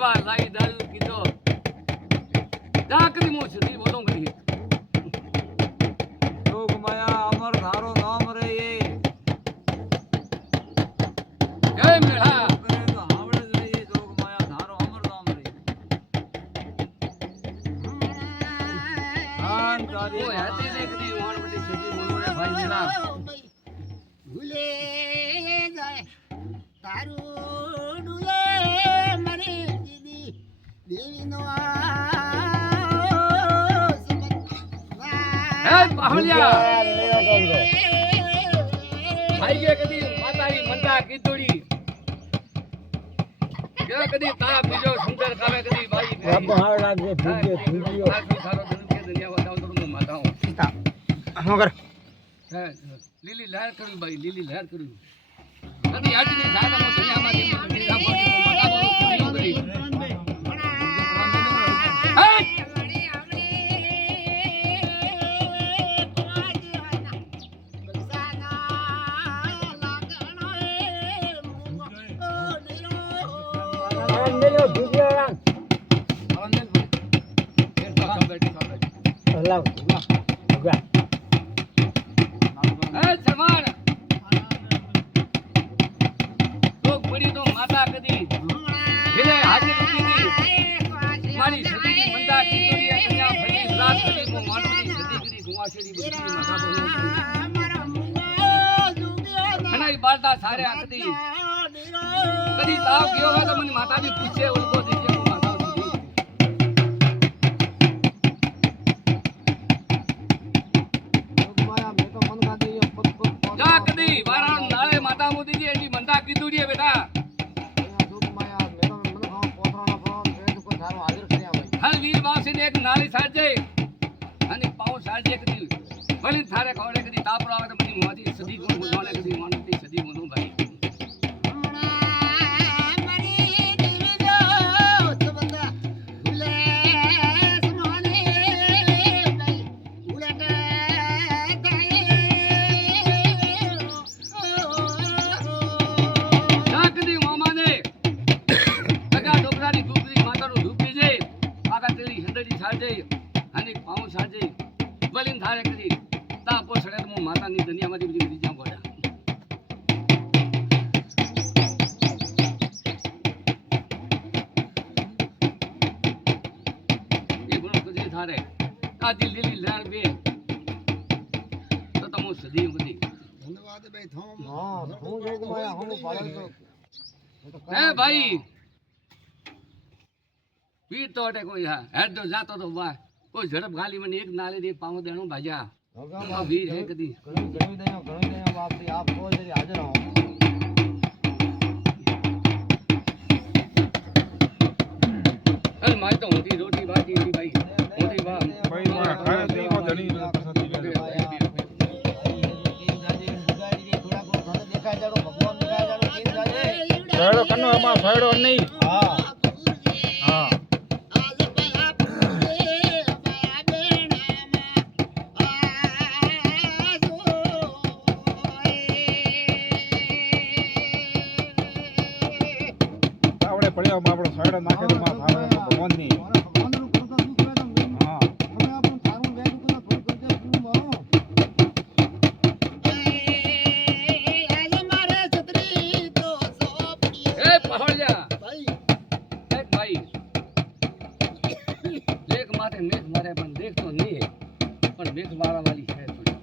દેવા લાઈ દારૂ કીધો જા કરી મો સુધી બોલો કરી જોગ માયા અમર ધારો નામ રે એ જય મેળા કરે તો આવડે જ રહી જોગ માયા ધારો અમર નામ રે આન કાર્ય ઓ હતી ને કદી વાણ બટી સજી બોલો રે ભાઈ મેળા ભૂલે જાય તારું ડુલે મરી દીદી દેવીનો હે પાહલિયા ભાઈ કે કદી માતાની મંદા કીધુડી કે કદી તા બીજો સુંદર કાવે કદી ભાઈ ભાવ લાગે ભૂગે ભૂગ્યો સારો ધન કે દુનિયા વધાવ તો હું માતાઓ હું કર હે લીલી લહેર કર્યું ભાઈ લીલી લહેર કર્યું કદી આજની સારામાં દુનિયામાંથી લીલા બોડી કો મતાવો સુની કરી હે મેલો ભૂગ્યો રામ આનંદ ભાઈ એ તો બેઠી લાવ ભૂગા હે સરમાણ લોક પડી તો માતા કદી ઘરે હાજર હતી મારી સદી મંદા કીધુડી કન્યા ભલી રાત કરી મો માનવી સદી કરી ગુવાશેડી બધી માથા બોલો અને બાળતા સારે આ કદી તાવ ગયો હોય તો મને માતાજી પૂછે ઉલકો દેજે હું માતા સુધી જા કદી વારા નાળે માતા મોદીજી એની મંદા કીધુડી બેટા હર વીર વાસી ને એક નાળી સાજે અને પાઉ સાજે કદી ભલે થારે કોડે કદી તાપરો આવે તો મને મોતી સદી કોણ બોલવાને કદી માનતી સદી બોલું ભાઈ અને પાઉ સાજે વલીન થારે કરી તાપો સડે તો હું માતાની દુનિયામાંથી બધી કરી જાઉં ગોડા એ ગુણ કદી થારે આજી લીલી લાલ બે તો તમો સદી બધી ધન્યવાદ ભાઈ થોમ હા હું જોગ માયા હું પાડે તો હે ભાઈ વીર તો અટે કોઈ હા હેડ તો જાતો તો વાહ કોઈ ઝડપ ગાલી મને એક નાલે દે પાઉં દેણું ભાજા વીર હે કદી ઘણી દયા બાપરી આપ કોઈ જરી હાજર હો અરે મારી તો ઊંધી રોટી બાકી હતી ભાઈ ઊંધી બા ભાઈ મારા ખાય તો એવો ધણી સાયડો કનો આમાં સાયડો નહીં હા હા આવડે પડ્યો આપણો સાયડો નાખે તો માં ભાવે ભગવાન ની હા એ પહોળ્યા એક ભાઈ લેખ માથે મેઘ મારે પણ દેખતો નહીં પણ મેઘ મારા વાળી છે થોડી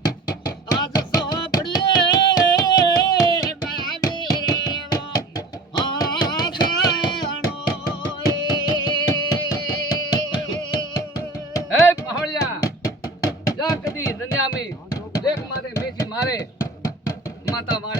એ પહોળ્યા જા કદી દુનિયા में લેખ માથે મેઘી મારે માતા મારે